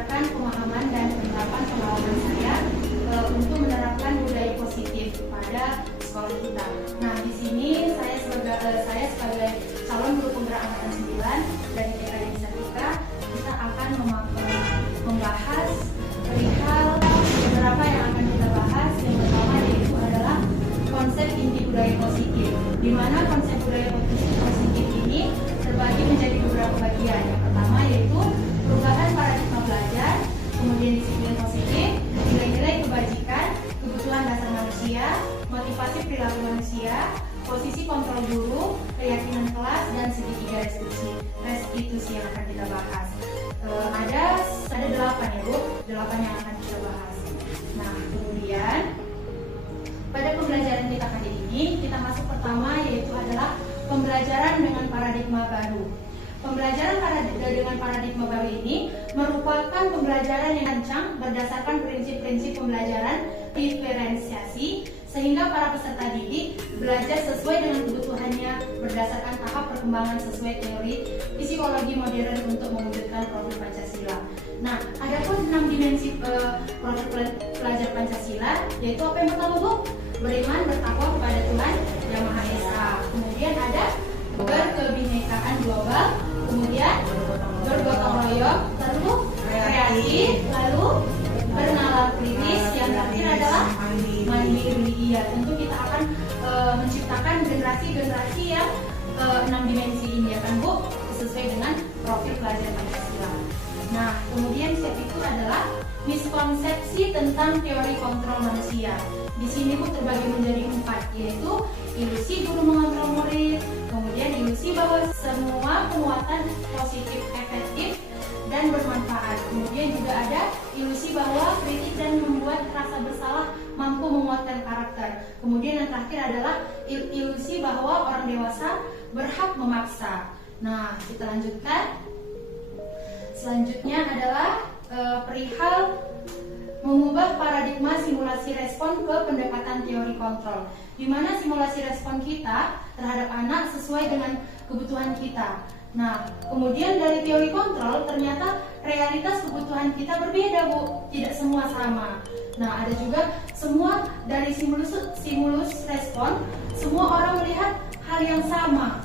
berdasarkan pemahaman dan penerapan pengalaman saya untuk menerapkan budaya positif pada sekolah kita. Nah, di sini saya sebagai calon guru penggerak angkatan 9 dari TKJ Satika, kita akan membahas perihal beberapa yang akan kita bahas. Yang pertama yaitu adalah konsep inti budaya positif, di mana konsep budaya positif ini terbagi menjadi beberapa bagian. Yang pertama yaitu perubahan paradigma belajar, kemudian disiplin positif, nilai-nilai kebajikan, kebutuhan dasar manusia, motivasi perilaku manusia, posisi kontrol guru, keyakinan kelas, dan segitiga restitusi yang akan kita bahas. Ada 8 ya Bu, 8 yang akan kita bahas. Nah, kemudian pada pembelajaran kita kali ini, kita masuk pertama yaitu adalah pembelajaran dengan paradigma baru. Pembelajaran dengan paradigma baru ini merupakan pembelajaran yang rancang berdasarkan prinsip-prinsip pembelajaran diferensiasi, sehingga para peserta didik belajar sesuai dengan kebutuhannya berdasarkan tahap perkembangan sesuai teori psikologi modern untuk mewujudkan profil Pancasila. Nah, ada pun 6 dimensi profil pelajar Pancasila, yaitu apa yang pertama Bu? Beriman, bertakwa kepada Tuhan Yang Maha Esa. Kemudian ada berkebinekaan global, kemudian bergotong royong, lalu kreatif, lalu bernalar kritis, yang terakhir adalah mandiri. Iya, tentu kita akan menciptakan generasi-generasi yang 6 dimensi ini ya kan Bu, sesuai dengan profil pelajar Pancasila. Nah, kemudian step itu adalah miskonsepsi tentang teori kontrol manusia. Di sini Bu terbagi menjadi 4, yaitu ilusi guru mengontrol murid, kemudian ilusi bahwa semua penguatan positif efektif dan bermanfaat. Kemudian juga ada ilusi bahwa kritik dan membuat rasa bersalah mampu menguatkan karakter. Kemudian yang terakhir adalah ilusi bahwa orang dewasa berhak memaksa. Nah, kita lanjutkan. Selanjutnya adalah perihal mengubah paradigma simulasi respon ke pendekatan teori kontrol, di mana simulasi respon kita terhadap anak sesuai dengan kebutuhan kita. Nah, kemudian dari teori kontrol ternyata realitas kebutuhan kita berbeda Bu, tidak semua sama. Nah, ada juga semua dari simulus respon, semua orang melihat hal yang sama.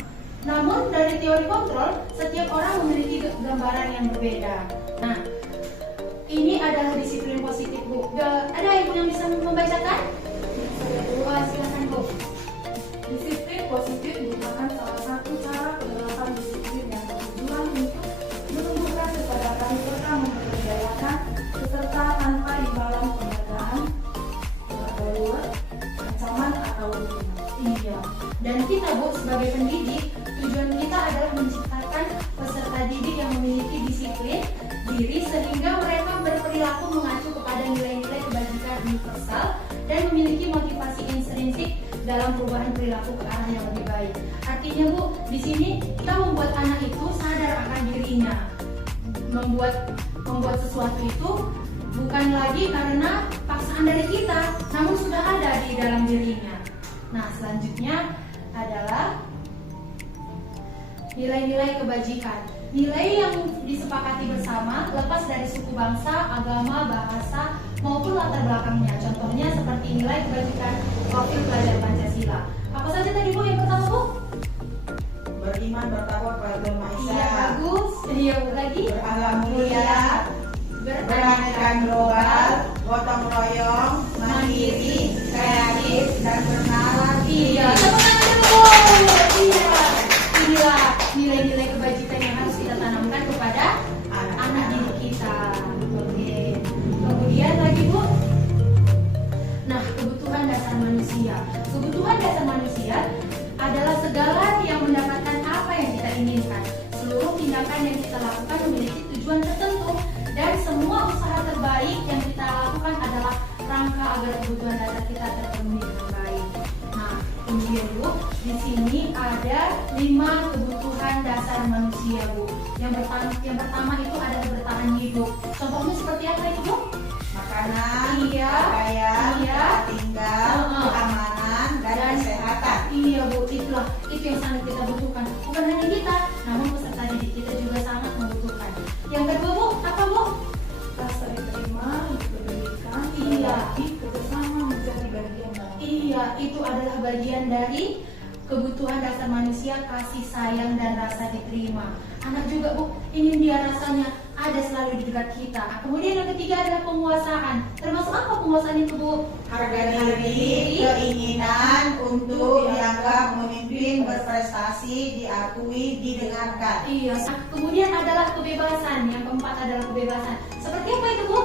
Namun dari teori kontrol, setiap orang memiliki gambaran yang berbeda. Nah, ini adalah disiplin positif Bu. Ada yang bisa membacakan? Silakan Bu. Disiplin positif merupakan salah satu cara penerapan disiplin yang bertujuan untuk menumbuhkan kesadaran serta memberdayakan peserta tanpa imbalan penghargaan, darurat, ancaman atau hukuman. Iya. Dan kita Bu sebagai pendidik, tujuan kita adalah menciptakan peserta didik yang memiliki disiplin diri sehingga mereka berperilaku mengacu kepada nilai-nilai kebajikan universal dan memiliki motivasi intrinsik dalam perubahan perilaku ke arah yang lebih baik. Artinya Bu, di sini kita membuat anak itu sadar akan dirinya. Membuat sesuatu itu bukan lagi karena paksaan dari kita, namun sudah ada di dalam dirinya. Nah, selanjutnya adalah nilai-nilai kebajikan. Nilai yang disepakati bersama lepas dari suku bangsa, agama, bahasa, maupun latar belakangnya. Contohnya seperti nilai kebajikan profil pelajar Pancasila. Apa saja tadi Bu yang pertama Bu? Beriman, bertakwa kepada Tuhan Maha Esa. Iya, bagus. Iya Bu lagi. Berakhlak mulia, beraneka global, gotong royong, mandiri, kreatif, dan bernalar. Iya, teman-teman Bu. Iya. Inilah nilai-nilai kebajikan yang harus kita tanamkan kepada anak didik kita. Oke. Kemudian lagi Bu. Nah, kebutuhan dasar manusia. Kebutuhan dasar manusia adalah segala yang mendapatkan apa yang kita inginkan. Seluruh tindakan yang kita lakukan memiliki tujuan tertentu dan semua usaha terbaik yang kita lakukan adalah rangka agar kebutuhan dasar kita terpenuhi dengan baik. Nah, kemudian Bu, di sini ada 5 kebutuhan dasar manusia Bu. Yang pertama itu adalah bertahan hidup. Contohnya seperti apa itu Bu? Makanan, Iya. pakaian, Iya. tempat tinggal, keamanan, dan kesehatan. Iya Bu, itu yang sangat kita butuhkan. Bukan hanya kita, namun peserta didik kita juga sangat membutuhkan. Yang kedua Bu, apa Bu? itu adalah bagian dari kebutuhan dasar manusia, kasih sayang dan rasa diterima. Anak juga Bu, ingin dia rasanya ada selalu di dekat kita. Kemudian yang ketiga adalah penguasaan. Termasuk apa penguasaan itu Bu? Harga diri, keinginan untuk dianggap memimpin, berprestasi, diakui, didengarkan. Iya. Kemudian adalah kebebasan. Yang keempat adalah kebebasan. Seperti apa itu Bu?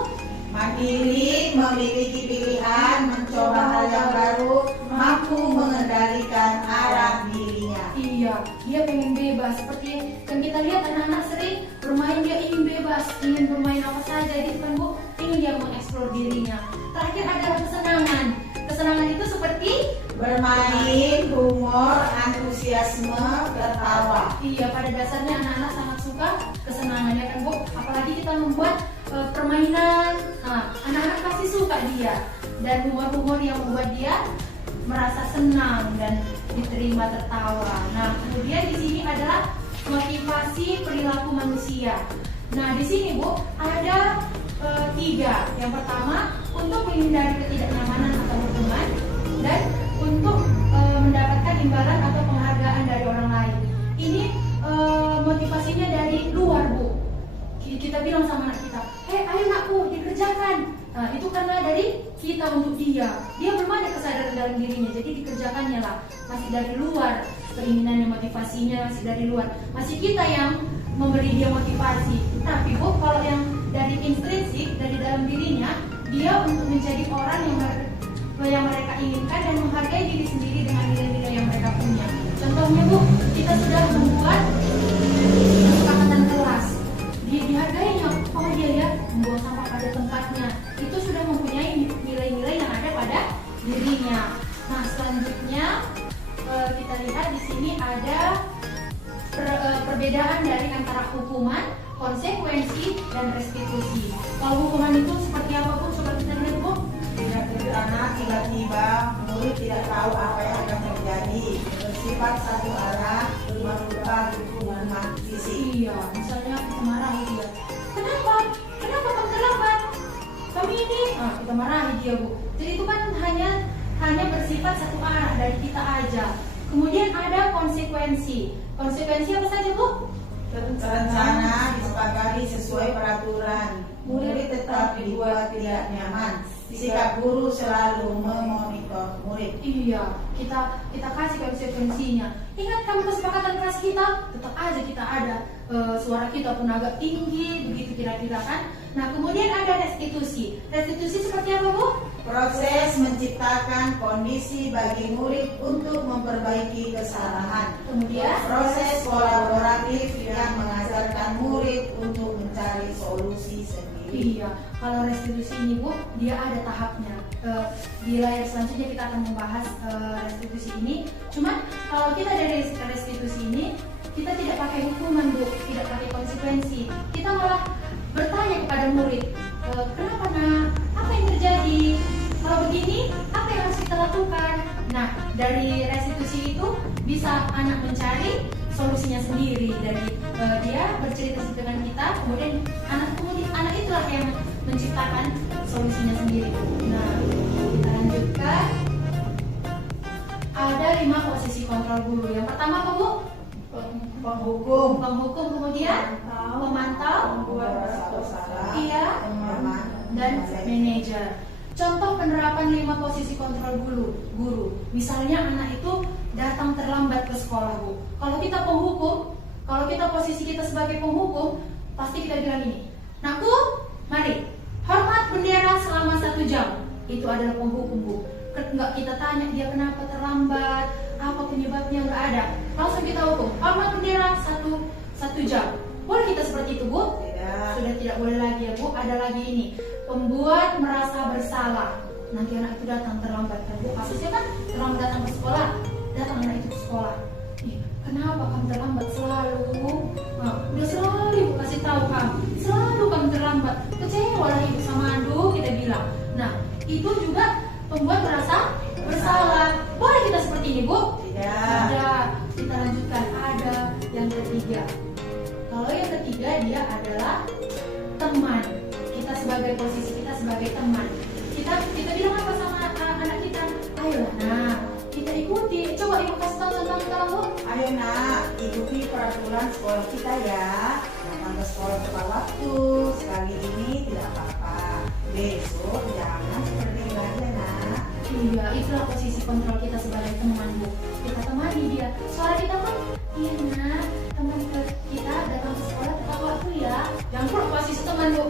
Mandiri, memiliki pilihan, mencoba hal yang baru, mampu mengendalikan arah dirinya. Iya, dia pengen bebas. Seperti yang kita lihat anak-anak sering bermain, dia ingin bebas, ingin bermain apa saja gitu kan Bu. Ingin dia mengeksplor dirinya. Terakhir adalah kesenangan. Kesenangan itu seperti Bermain, humor, antusiasme, tertawa. iya, pada dasarnya anak-anak sangat suka kesenangan ya kan Bu. Apalagi kita membuat permainan, anak-anak pasti suka dia. Dan humor-humor yang membuat dia merasa senang dan diterima, tertawa. Nah, kemudian di sini adalah motivasi perilaku manusia. Nah, di sini Bu ada 3. Yang pertama, untuk menghindari ketidaknyamanan atau hukuman, dan untuk mendapatkan imbalan atau penghargaan dari orang lain. Ini motivasinya dari luar Bu. Kita bilang sama anak kita, ayo nakku dikerjakan. Nah, itu karena dari kita untuk dia. Dia belum ada kesadaran dalam dirinya, jadi dikerjakannya lah. Masih dari luar keinginannya, motivasinya masih dari luar. Masih kita yang memberi dia motivasi. Tapi Bu, kalau yang dari intrinsik, dari dalam dirinya, dia untuk menjadi orang yang mereka inginkan dan menghargai diri sendiri dengan nilai-nilai yang mereka punya. Contohnya Bu, kita sudah membuat kesepakatan kelas. Dihargainya, oh dia ya membuang sampah pada tempatnya. Itu sudah mempunyai nilai-nilai yang ada pada dirinya. Nah, selanjutnya kita lihat di sini ada perbedaan dari antara hukuman, konsekuensi, dan restitusi. Kalau hukuman itu seperti apa Bu? Coba kita lihat Bu. Anak tiba-tiba murid tidak tahu apa yang akan terjadi, bersifat satu arah, berupa hukuman fisik. Iya, misalnya kita marahi dia. Kenapa? Kenapa kamu terlambat? Kami ini, kita marahi dia Bu. Jadi itu kan hanya bersifat satu arah dari kita aja. Kemudian ada konsekuensi. Konsekuensi apa saja Bu? Rencana disepakati sesuai peraturan. Murid tetap dibuat tidak nyaman. Sikap guru selalu memonitor murid. Iya, kita kasih konsekuensinya. Ingat kamu kesepakatan kelas kita, tetap aja kita ada suara kita pun agak tinggi, begitu kira-kira kan. Nah, kemudian ada restitusi. Restitusi seperti apa Bu? Proses menciptakan kondisi bagi murid untuk memperbaiki kesalahan. Kemudian Proses kolaboratif yang mengajarkan murid untuk mencari solusi sendiri. iya, kalau restitusi ini Bu, dia ada tahapnya. Di layar selanjutnya kita akan membahas restitusi ini. Cuman kalau kita dari restitusi ini, kita tidak pakai hukuman Bu, tidak pakai konsekuensi. Kita malah bertanya kepada murid, kenapa nak? Apa yang terjadi? Kalau begini, apa yang harus kita lakukan? Nah, dari restitusi itu bisa anak mencari solusinya sendiri. Dari dia bercerita dengan kita, kemudian anak itulah yang menciptakan solusinya sendiri. Nah, kita lanjutkan. Ada 5 posisi kontrol guru. Yang pertama apa Bu? Penghukum, Kemudian pemantau, membuat rasa bersalah, iya, pengaman, dan manajer. Contoh penerapan 5 posisi kontrol guru. Misalnya anak itu datang terlambat ke sekolah Bu. Kalau kita penghukum, kalau kita posisi kita sebagai penghukum, pasti kita bilang ini, nakku, mari hormat bendera selama 1 jam. Itu adalah penghukum Bu. Enggak kita tanya dia kenapa terlambat, apa penyebabnya, enggak ada. Langsung kita hukum, hormat bendera 1 jam. Boleh kita seperti itu Bu? Tidak. Sudah tidak boleh lagi ya Bu. Ada lagi ini, pembuat merasa bersalah. Nanti anak itu datang terlambat kan Bu. Kasusnya kan terlambat datang ke sekolah. Datang anak itu ke sekolah. Ih, kenapa kamu terlambat selalu? Nah, udah selalu Ibu kasih tahu kamu. Selalu kamu terlambat. Kecewa lah Ibu sama Adu, kita bilang. Nah, itu juga pembuat merasa bersalah. Boleh kita seperti ini Bu? Tidak. Ada. Kita lanjutkan. Ada yang ketiga. Kalau yang ketiga dia adalah teman. Kita sebagai posisi kita sebagai teman. Kita bilang apa sama anak kita? Ayolah, nah Ibu kasih tahu tentang sekarang, Bu? Ayo nak, ikuti peraturan sekolah kita ya. Datang ke sekolah tepat waktu. Sekali ini tidak apa-apa. Besok jangan seperti ini lagi ya nak. Iya, itulah posisi kontrol kita sebagai teman, Bu. Kita temani dia. Suara kita kan, iya nak, teman kita datang ke sekolah tepat waktu ya. Jangan perlu posisi teman, Bu.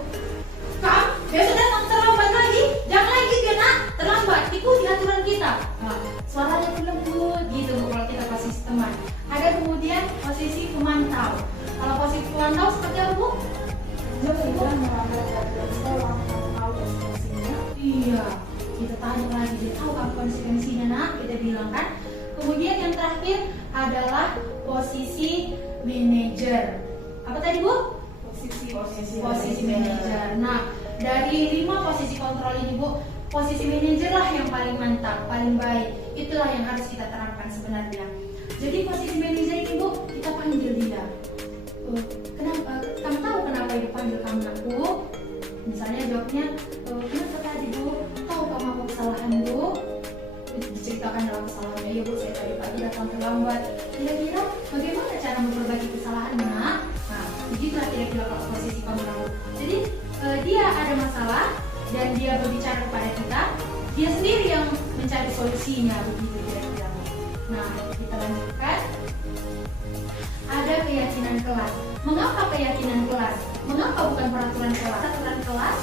Kak, besok datang terlambat lagi. Jangan lagi dia nak, terlambat. Ikuti aturan kita. Nah, suaranya pun lembut gitu, Bu, kalau kita posisi teman. Ada kemudian posisi pemantau. Kalau posisi pemantau seperti apa, Bu? Jangan melanggar peraturan sekolah, tahu konsekuensinya. Iya, kita tanya lagi, dia tahu apa konsekuensinya nak, kita bilang kan. Kemudian yang terakhir adalah posisi manajer. Apa tadi, Bu? Posisi manajer. Nah, dari 5 posisi kontrol ini, Bu, posisi manajer lah yang paling mantap, paling baik. Itulah yang harus kita terapkan sebenarnya. Jadi posisi manajer ini, Bu, kita panggil dia. Kenapa? Kamu tahu kenapa Ibu panggil kamu, nak, Bu? Misalnya jawabnya, kenapa tadi, Bu? Tahu kamu apa kesalahan, Bu? Diceritakan dalam kesalahannya, ya Bu, saya tadi pagi datang terlambat. Kira-kira bagaimana cara memperbaiki kesalahan, nak? Nah, begitulah kira-kira posisi kamu, Bu. Jadi dia ada masalah dan dia berbicara kepada kita, dia sendiri yang mencari solusinya, begitu kira-kira. Nah, kita lanjutkan. Ada keyakinan kelas. Mengapa keyakinan kelas? Mengapa bukan peraturan kelas? Peraturan kelas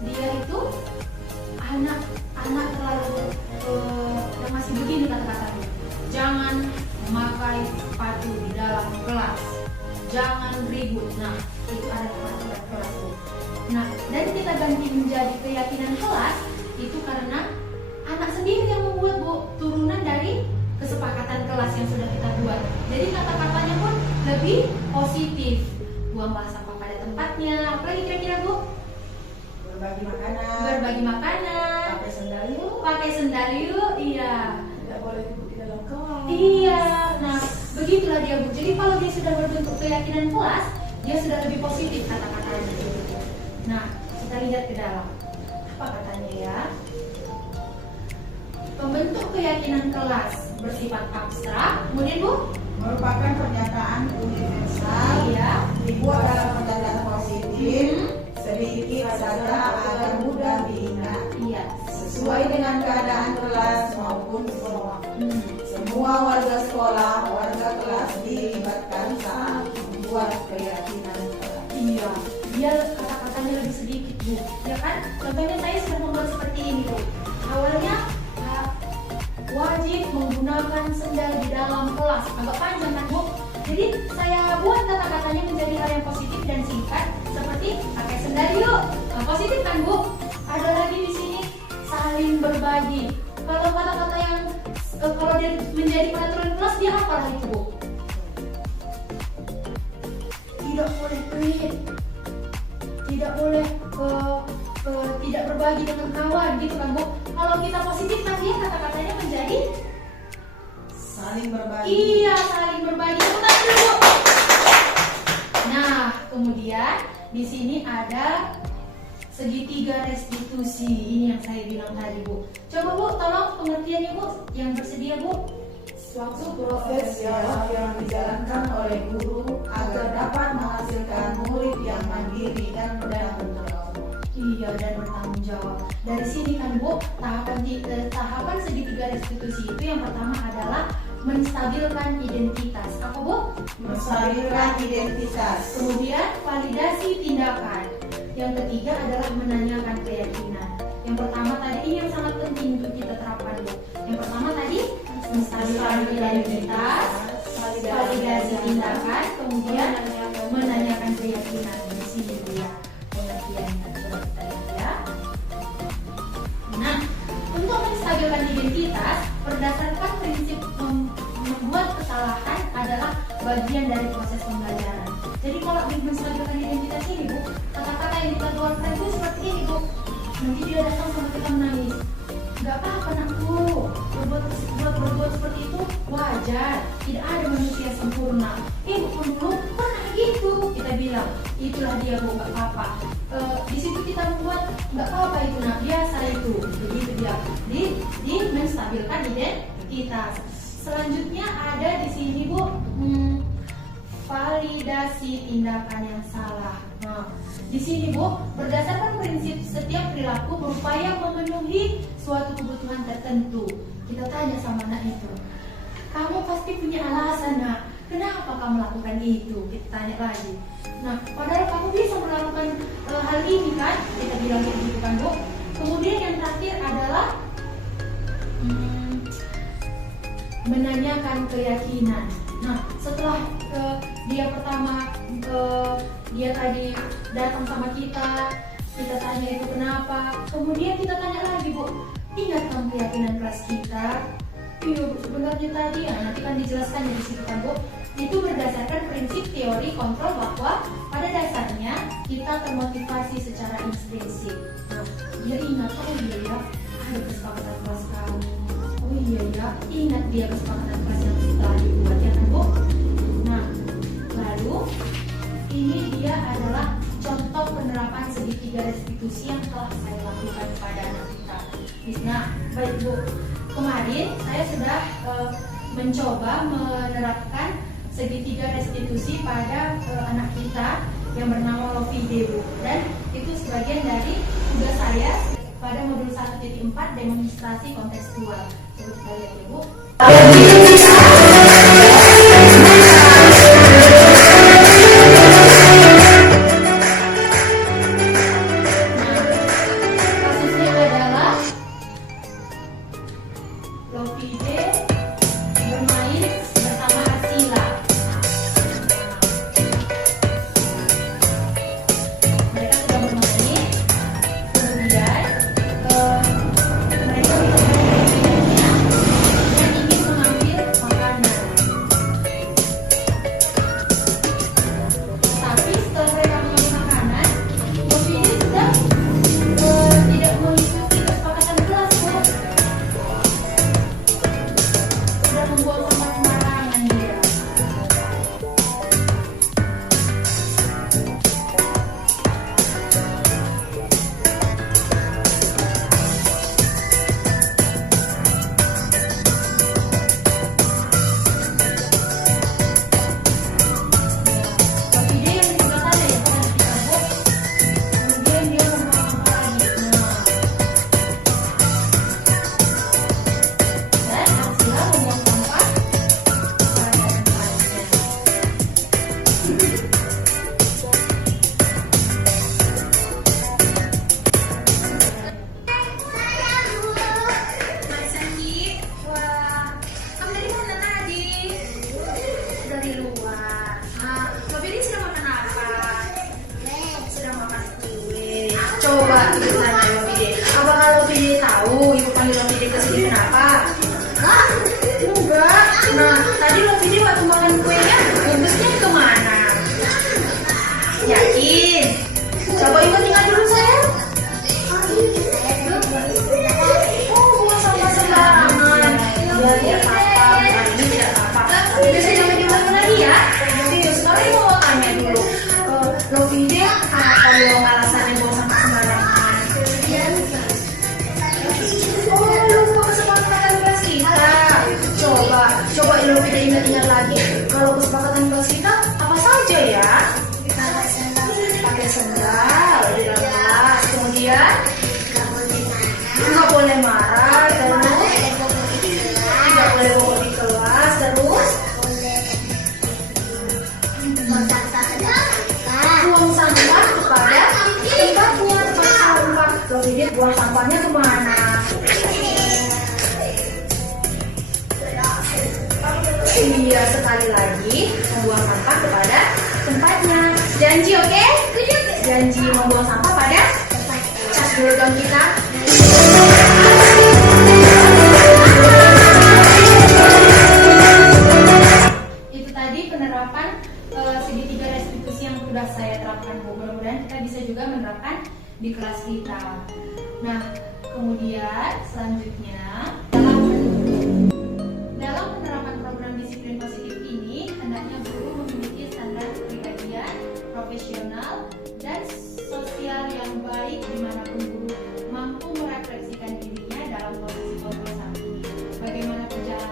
dia itu anak terlalu yang masih begini kata-katanya. Jangan memakai sepatu di dalam kelas. Jangan ribut. Nah, itu ada peraturan kelas. Nah, dan kita ganti menjadi keyakinan kelas itu karena anak sendiri yang membuat, Bu, turunan dari kesepakatan kelas yang sudah kita buat. Jadi kata-katanya pun lebih positif. Buanglah sampah pada tempatnya. Apalagi kira-kira, Bu? Berbagi makanan. Berbagi makanan. Pakai sendal yuk. Pakai sendal yuk. Iya. Tidak boleh duduk di dalam kelas. Iya. Nah, begitulah dia, Bu. Jadi kalau dia sudah berbentuk keyakinan kelas, dia sudah lebih positif kata-katanya. Nah, kita lihat ke dalam. Apa katanya ya? Pembentuk keyakinan kelas bersifat abstrak. Kemudian, Bu? Merupakan pernyataan universal. Iya. Dibuat dalam pernyataan positif. Sedikit saja agar mudah diingat. Iya. Sesuai dengan keadaan kelas maupun sekolah. Semua warga sekolah, warga kelas dilibatkan saat membuat keyakinan kelas. Iya. Dia kata-katanya lebih sedikit, Bu. Ya kan? Contohnya saya sudah membuat seperti ini, Bu. Awalnya wajib menggunakan sendal di dalam kelas. Agak panjang kan, Bu? Jadi saya buat kata-katanya menjadi hal yang positif dan singkat, seperti pakai sendal yuk. Nah, positif kan, Bu? Ada lagi di sini saling berbagi. Kalau kata-kata yang kalau dia menjadi peraturan kelas, dia apalah itu, Bu? Tidak boleh pelit, tidak boleh tidak berbagi dengan kawan, gitu kan, Bu? Kalau kita positif kan dia kata-katanya menjadi Saling berbagi. iya, saling berbagi. Tepuk tangan dulu, Bu. Nah, kemudian di sini ada segitiga restitusi. Ini yang saya bilang tadi, Bu. Coba, Bu, tolong pengertiannya, Bu, yang bersedia, Bu. Suatu proses yang dijalankan oleh guru Agar dapat menghasilkan murid yang mandiri dan bertanggung jawab. Iya, dan bertanggung jawab. Dari sini kan, Bu, tahapan segitiga restitusi itu yang pertama adalah menstabilkan identitas. Apa, Bu? Menstabilkan identitas. Kemudian validasi tindakan. Yang ketiga adalah menanyakan keyakinan. Yang pertama tadi ini yang sangat penting untuk kita terapkan, Bu. Yang pertama tadi menstabilkan identitas, validasi tindakan, kemudian menanyakan keyakinan. Di sini, Bu, ya pengertiannya. Coba kita lihat ya. Nah, untuk menstabilkan identitas berdasarkan prinsip membuat kesalahan adalah bagian dari proses pembelajaran. Jadi kalau menstabilkan identitas ini, Bu, kata-kata yang kita keluarkan itu seperti ini, Bu. Nanti dia datang sama kita menangis. Gak apa-apa, anakku, berbuat seperti itu wajar. Tidak ada manusia sempurna. Bukan dulu pernah gitu. Kita bilang itulah dia, Bu, gak apa-apa. Di situ kita membuat nggak apa-apa itu, nak, biasa itu. Begitu dia di menstabilkan identitas. kita. Selanjutnya ada di sini Bu, validasi tindakan yang salah. Nah, di sini Bu, berdasarkan prinsip setiap perilaku berupaya memenuhi suatu kebutuhan tertentu. Kita tanya sama anak itu, kamu pasti punya alasan nak, kenapa kamu lakukan itu? Kita tanya lagi. Nah, padahal kamu bisa melakukan hal ini kan? Kita bilang gitu kan Bu. Kemudian yang terakhir adalah menanyakan keyakinan. Nah, setelah dia pertama dia tadi datang sama kita tanya itu kenapa, kemudian kita tanya lagi Bu, ingat kan keyakinan kelas kita? Iya Bu, sebenarnya tadi ya, nanti kan dijelaskan di situ kan Bu. Itu berdasarkan prinsip teori kontrol bahwa pada dasarnya kita termotivasi secara intrinsik. Nah, dia ingat, oh iya ya, ada kesepakatan kelas kami. Oh iya ya, ingat dia kesepakatan kelas yang setelah dibuat ya kan Bu. Nah, lalu ini dia adalah contoh penerapan segitiga restitusi yang telah saya lakukan pada anak kita. Nah, baik Bu, kemarin saya sudah mencoba menerapkan segitiga restitusi pada anak kita yang bernama Lovide Bu, dan itu sebagian dari tugas saya pada modul 1.4 demonstrasi kontekstual. Coba kita lihat ya Bu. Kasusnya adalah Lovide bermain bersama Arsila. Mereka sudah bermain, kemudian mereka dan ingin mengambil makanan. Tapi setelah mereka mengambil makanan, Lovide sudah tidak mengikuti kesepakatan kelas Bu. Sudah membuang sampah sembarangan dia. Lovide yang di sebelah sana ya, bukan di kita Bu. Kemudian dia membuang sampah lagi. Dan Arsila membuang sampah pada tempatnya. Mas Andi, wah, kamu dari mana tadi? Dari luar. Nah, Lovide sedang makan apa? Sedang makan kue. Coba kita tanya Lovide. Apakah Lovide tahu ibu panggil Lovide ke sini kenapa? Enggak. Nah, tadi Lovide waktu makan kuenya, bungkusnya kemana? Yakin? Coba ingat-ingat dulu sayang. Oh, buang sampah sembarangan. Ya, tidak apa-apa. Hari ini tidak apa-apa. Biasanya jangan diulangi lagi ya. Terus sekarang ibu mau tanya dulu. Lovide apa dong alasannya buang sampah sembarangan? Oh, lupa kesepakatan kelas kita. Coba Lovide ingat-ingat lagi. Kalau kesepakatan kelas kita apa saja ya? Pakai sendal di dalam kelas. Kemudian nggak boleh marah, terus tidak boleh bohong di kelas, terus buang sampah kepada tempatnya. Tempat sampah. Lovide buang sampahnya kemana? Iya, sekali lagi membuang sampah kepada tempatnya. Janji, oke? Janji membuang sampah pada cas dulu dong kita. Itu tadi penerapan segitiga restitusi yang sudah saya terapkan Bu. Mudah-mudahan kita bisa juga menerapkan di kelas kita. Nah, kemudian selanjutnya dalam penerapan program disiplin positif ini, hendaknya guru memiliki standar kepribadian, profesional, dan sosial yang baik dimanapun guru mampu merefleksikan dirinya dalam posisi kontrol saat ini. Bagaimana perjalanan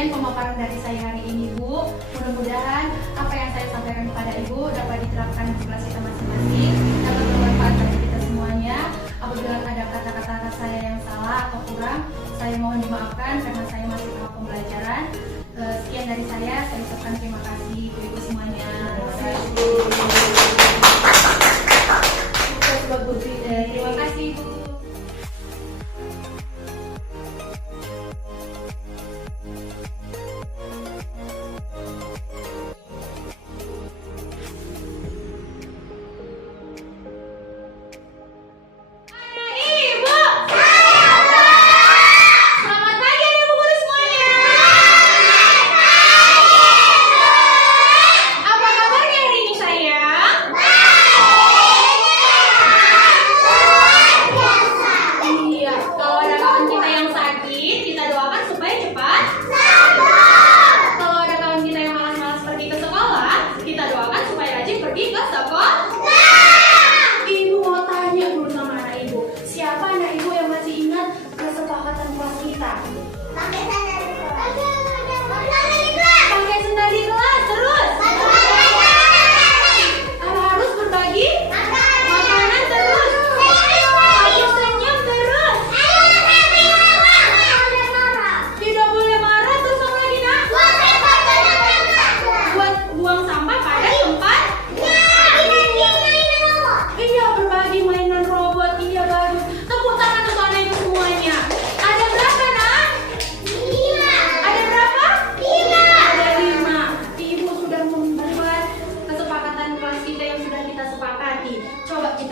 sekian pemaparan dari saya hari ini, Bu. Mudah-mudahan apa yang saya sampaikan kepada Ibu dapat diterapkan di kelas kita masing-masing, dapat bermanfaat bagi kita semuanya. Apabila ada kata-kata saya yang salah atau kurang, saya mohon dimaafkan karena saya masih tahap pembelajaran. Sekian dari saya ucapkan terima kasih Ibu semuanya. Terima kasih Bu.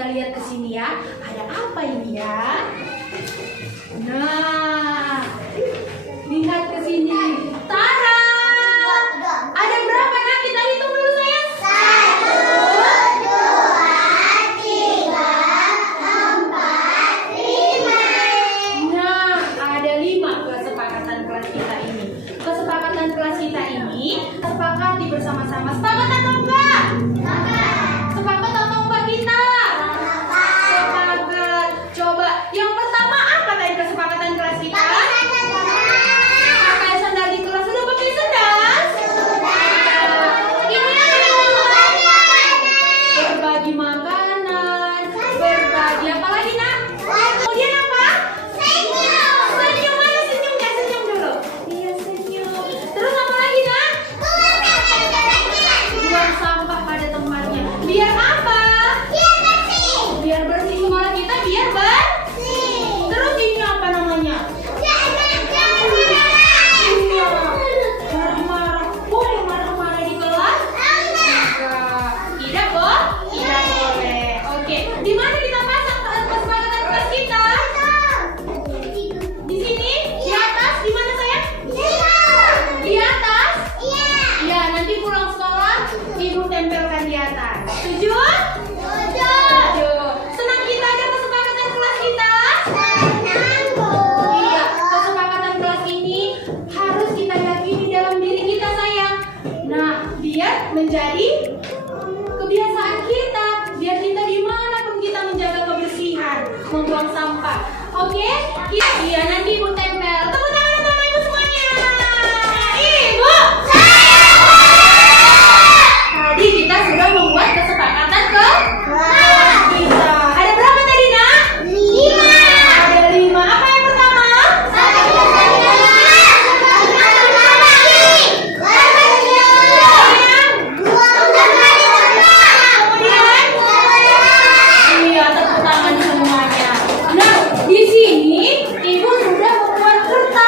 Lihat ke sini ya, ada apa ini ya? Nah, lihat ke sini. Tara, ada berapa nak? Kita hitung dulu sayang. 1, 2, 3, 4, 5. Nah, ada 5 kesepakatan kelas kita ini. Kesepakatan kelas kita ini sepakati bersama-sama. Sepakat atau enggak? Sepakat atau enggak kita? Coba, yang pertama apa tadi kesepakatan kelas kita? Pakai sandal di kelas. Sudah pakai sandal? Sudah. Ini berbagi makanan, berbagi apa lagi nak? Kemudian apa? Senyum. Senyum, mana senyum? Nggak senyum dulu. Iya senyum. Terus apa lagi nak? Buang sampah pada tempatnya. Biar apa? Biar bersih sekolah kita, biar bersih. Terus ini apa namanya? Marah-marah. Boleh marah-marah di kelas? Tidak, Bu? Tidak boleh. Oke. Di mana kita pasang kesepakatan kelas kita? Di sini? Di atas? Di mana sayang? Di atas? Iya, nanti pulang sekolah Ibu tempelkan di atas. Setuju? Setuju. Senang kita ada kesepakatan kelas kita? Iya, kesepakatan kelas ini harus kita yakini dalam diri kita sayang. Nah, biar menjadi kebiasaan kita. Biar kita dimanapun kita menjaga kebersihan, membuang sampah. Oke? Iya, nanti Ibu tempel. Tepuk tangan untuk Ibu semuanya. Ibu. Tadi kita sudah membuat kesepakatan kelas kita. Ada berapa tadi nak? 5. Ada 5. Apa yang pertama? Iya, tepuk tangan semuanya. Nah, di sini Ibu sudah membuat kertas.